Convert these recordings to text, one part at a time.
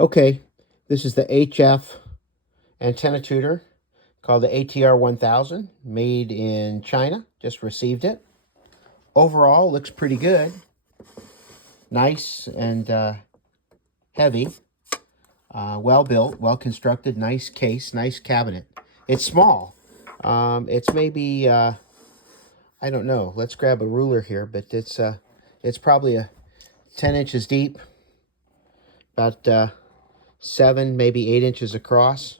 Okay, this is the HF antenna tuner called the ATR-1000, made in China. Just received it. Overall, looks pretty good. Nice and heavy. Well built, well constructed, nice case, nice cabinet. It's small. It's maybe, I don't know. Let's grab a ruler here, but it's probably 10 inches deep, about 7, maybe 8 inches across,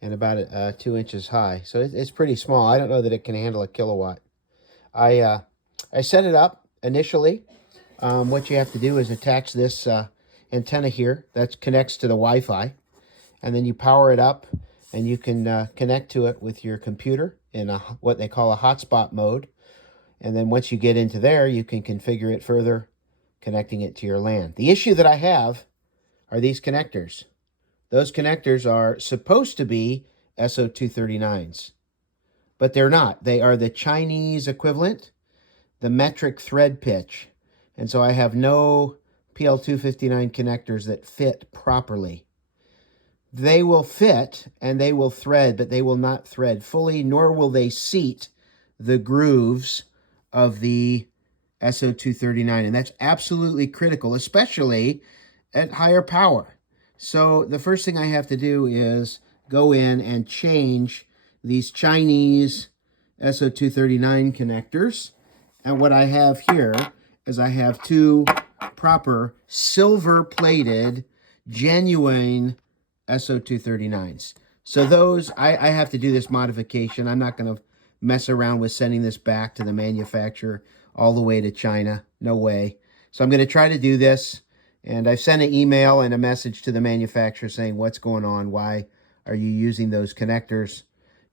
and about 2 inches high. So it's pretty small. I don't know that it can handle a kilowatt. I set it up initially. What you have to do is attach this antenna here that connects to the Wi-Fi, and then you power it up, and you can connect to it with your computer in what they call a hotspot mode. And then once you get into there, you can configure it further, connecting it to your LAN. The issue that I have are these connectors. Those connectors are supposed to be SO239s, but they're not. They are the Chinese equivalent, the metric thread pitch. And so I have no PL259 connectors that fit properly. They will fit and they will thread, but they will not thread fully, nor will they seat the grooves of the SO239. And that's absolutely critical, especially at higher power. So the first thing I have to do is go in and change these Chinese SO239 connectors. And what I have here is I have two proper silver-plated, genuine SO239s. So those, I have to do this modification. I'm not going to mess around with sending this back to the manufacturer all the way to China. No way. So I'm going to try to do this. And I've sent an email and a message to the manufacturer saying, what's going on? Why are you using those connectors?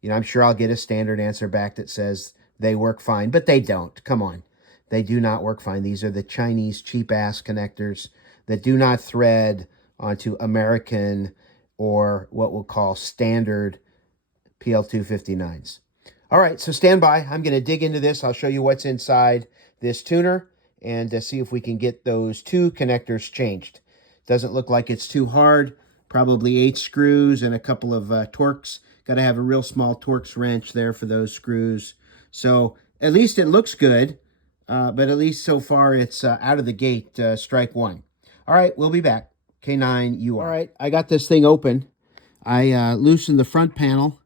You know, I'm sure I'll get a standard answer back that says they work fine, but they don't. Come on. They do not work fine. These are the Chinese cheap-ass connectors that do not thread onto American or what we'll call standard PL259s. All right, so stand by. I'm going to dig into this. I'll show you what's inside this tuner and see if we can get those two connectors changed. Doesn't look like it's too hard. Probably 8 screws and a couple of Torx. Got to have a real small Torx wrench there for those screws. So at least it looks good, but at least so far it's out of the gate, strike one. All right, we'll be back. K9, you are. All right, I got this thing open. I loosened the front panel.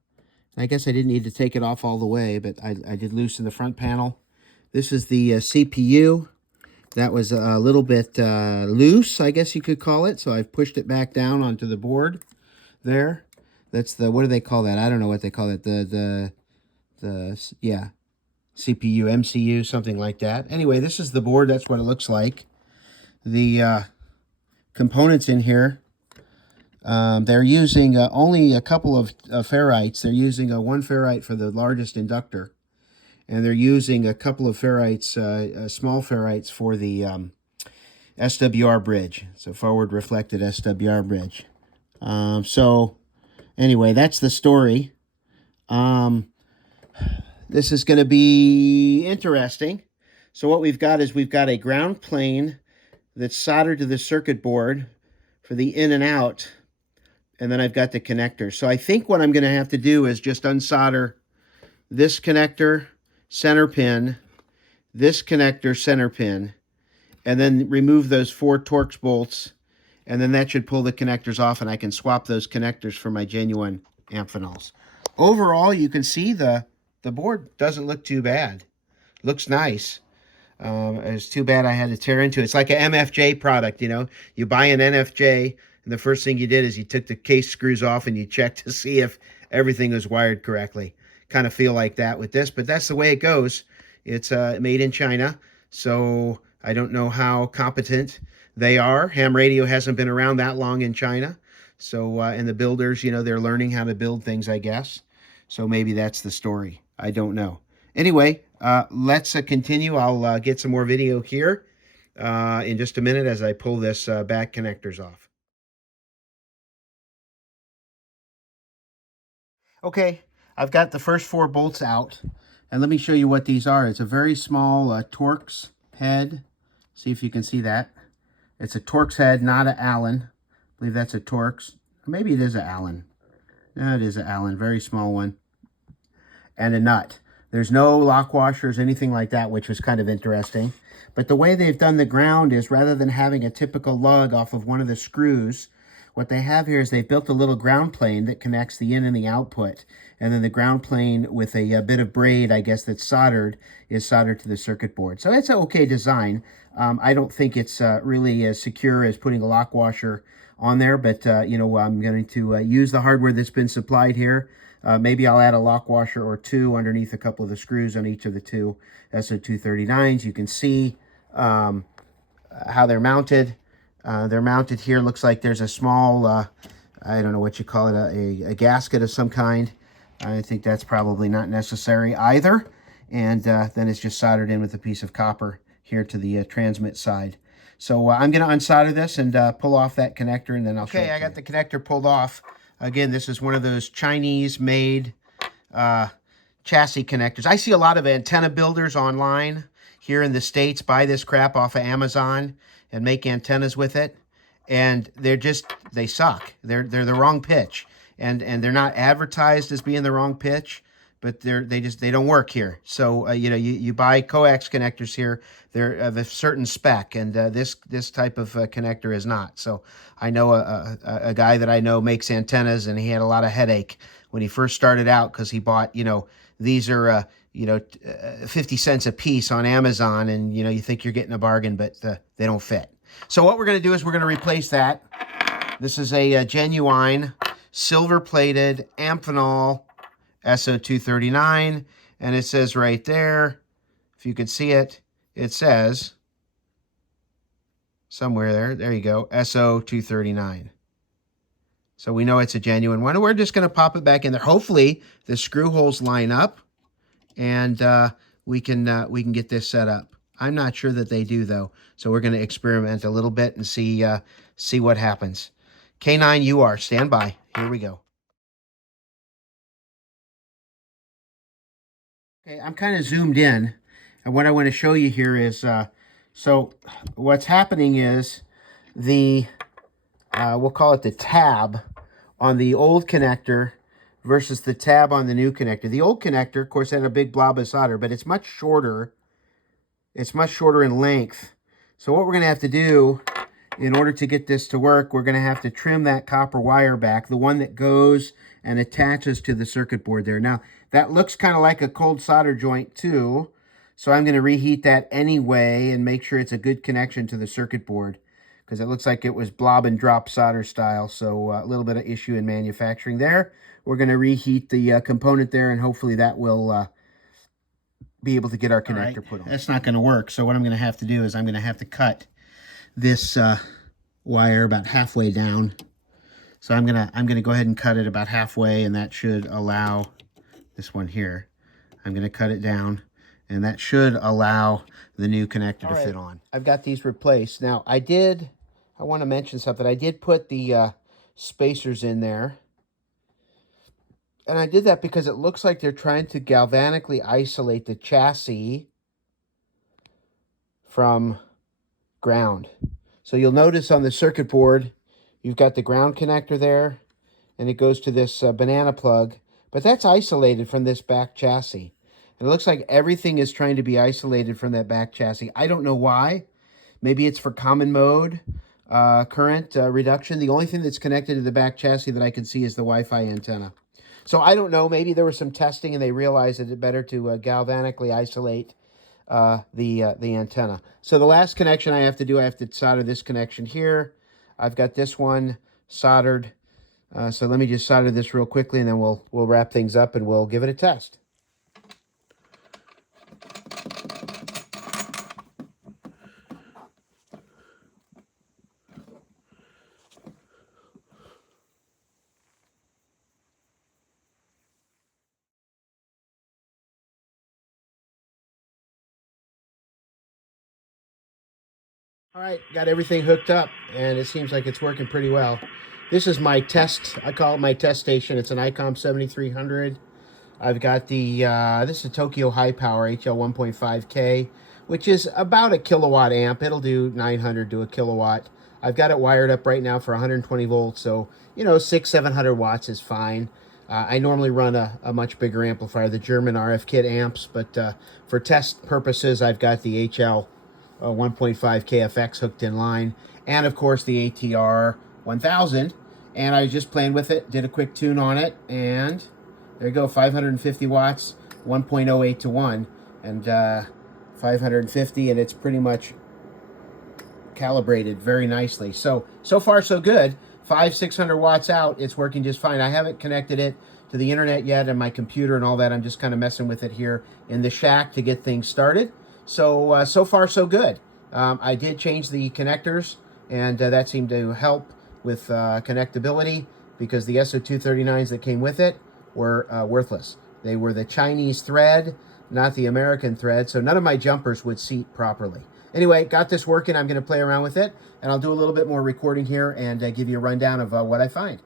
I guess I didn't need to take it off all the way, but I did loosen the front panel. This is the CPU. That was a little bit loose, I guess you could call it. So I've pushed it back down onto the board there. That's the, what do they call that? I don't know what they call it. Yeah, CPU, MCU, something like that. Anyway, this is the board. That's what it looks like. The components in here, they're using only a couple of ferrites. They're using one ferrite for the largest inductor. And they're using a couple of ferrites, small ferrites for the SWR bridge. So forward reflected SWR bridge. So anyway, that's the story. This is going to be interesting. So what we've got is we've got a ground plane that's soldered to the circuit board for the in and out. And then I've got the connector. So I think what I'm going to have to do is just unsolder this connector, center pin, this connector, center pin, and then remove those 4 Torx bolts, and then that should pull the connectors off, and I can swap those connectors for my genuine Amphenol's. Overall, you can see the board doesn't look too bad. Looks nice. It's too bad I had to tear into it. It's like an MFJ product, you know. You buy an NFJ, and the first thing you did is you took the case screws off and you checked to see if everything was wired correctly. Kind of feel like that with this, but that's the way it goes. It's made in China, so I don't know how competent they are. Ham radio hasn't been around that long in China, so and the builders, you know, they're learning how to build things, I guess. So maybe that's the story. I don't know. Anyway, let's continue. I'll get some more video here in just a minute as I pull this back connectors off. Okay, I've got the first 4 bolts out, and let me show you what these are. It's a very small Torx head. See if you can see that. It's a Torx head, not an Allen, believe that's a Torx. Maybe it is an Allen. No, it is an Allen, very small one. And a nut. There's no lock washers, anything like that, which was kind of interesting. But the way they've done the ground is rather than having a typical lug off of one of the screws, what they have here is they've built a little ground plane that connects the in and the output. And then the ground plane with a bit of braid, I guess, that's soldered, is soldered to the circuit board. So it's an okay design. I don't think it's really as secure as putting a lock washer on there, but you know, I'm going to use the hardware that's been supplied here. Maybe I'll add a lock washer or two underneath a couple of the screws on each of the two SO239s. You can see how they're mounted. They're mounted here. Looks like there's a small, I don't know what you call it, a gasket of some kind. I think that's probably not necessary either. And then it's just soldered in with a piece of copper here to the transmit side. So I'm going to unsolder this and pull off that connector, and then I'll show it to you. Okay, I got the connector pulled off. Again, this is one of those Chinese-made chassis connectors. I see a lot of antenna builders online here in the States buy this crap off of Amazon and make antennas with it. And they suck. They're the wrong pitch. And they're not advertised as being the wrong pitch, but they don't work here. So you know, you buy coax connectors here. They're of a certain spec, and this type of connector is not. So I know a guy that I know makes antennas, and he had a lot of headache when he first started out because he bought, you know, these are 50 cents a piece on Amazon, and you know, you think you're getting a bargain, but they don't fit. So what we're going to do is we're going to replace that. This is a genuine silver-plated Amphenol SO239, and it says right there, if you can see it, it says somewhere there you go, SO239. So we know it's a genuine one. We're just going to pop it back in there. Hopefully the screw holes line up, and we can get this set up. I'm not sure that they do though, so we're going to experiment a little bit and see what happens. K9UR, stand by. Here we go. Okay, I'm kind of zoomed in, and what I want to show you here is, so what's happening is the, we'll call it the tab on the old connector versus the tab on the new connector. The old connector, of course, had a big blob of solder, but it's much shorter. It's much shorter in length. So what we're going to have to do in order to get this to work, we're going to have to trim that copper wire back, the one that goes and attaches to the circuit board there. Now, that looks kind of like a cold solder joint too, so I'm going to reheat that anyway and make sure it's a good connection to the circuit board, because it looks like it was blob and drop solder style, so a little bit of issue in manufacturing there. We're going to reheat the component there, and hopefully that will be able to get our connector put on. That's not going to work, so what I'm going to have to do is I'm going to have to cut this wire about halfway down. So I'm gonna go ahead and cut it about halfway, and that should allow this one here. I'm gonna cut it down, and that should allow the new connector to fit on. I've got these replaced. Now I want to mention something. I did put the spacers in there, and I did that because it looks like they're trying to galvanically isolate the chassis from ground. So you'll notice on the circuit board, you've got the ground connector there, and it goes to this banana plug, but that's isolated from this back chassis. And it looks like everything is trying to be isolated from that back chassis. I don't know why. Maybe it's for common mode current reduction. The only thing that's connected to the back chassis that I can see is the Wi-Fi antenna. So I don't know. Maybe there was some testing and they realized that it's better to galvanically isolate the antenna. So the last connection I have to do, I have to solder this connection here. I've got this one soldered. So let me just solder this real quickly, and then we'll wrap things up and we'll give it a test. All right, got everything hooked up, and it seems like it's working pretty well. This is my test. I call it my test station. It's an ICOM 7300. I've got the, this is Tokyo High Power HL 1.5K, which is about a kilowatt amp. It'll do 900 to a kilowatt. I've got it wired up right now for 120 volts, so, you know, 700 watts is fine. I normally run a much bigger amplifier, the German RF Kit amps, but for test purposes, I've got the HL 1.5 KFX hooked in line, and of course the ATR-1000, and I was just playing with it, did a quick tune on it, and there you go, 550 watts, 1.08 to 1, and 550, and it's pretty much calibrated very nicely. So far so good. 600 watts out, it's working just fine. I haven't connected it to the internet yet and my computer and all that. I'm just kind of messing with it here in the shack to get things started. So far so good. I did change the connectors, and that seemed to help with connectability, because the SO239s that came with it were worthless. They were the Chinese thread, not the American thread, so none of my jumpers would seat properly. Anyway, got this working. I'm going to play around with it, and I'll do a little bit more recording here and give you a rundown of what I find.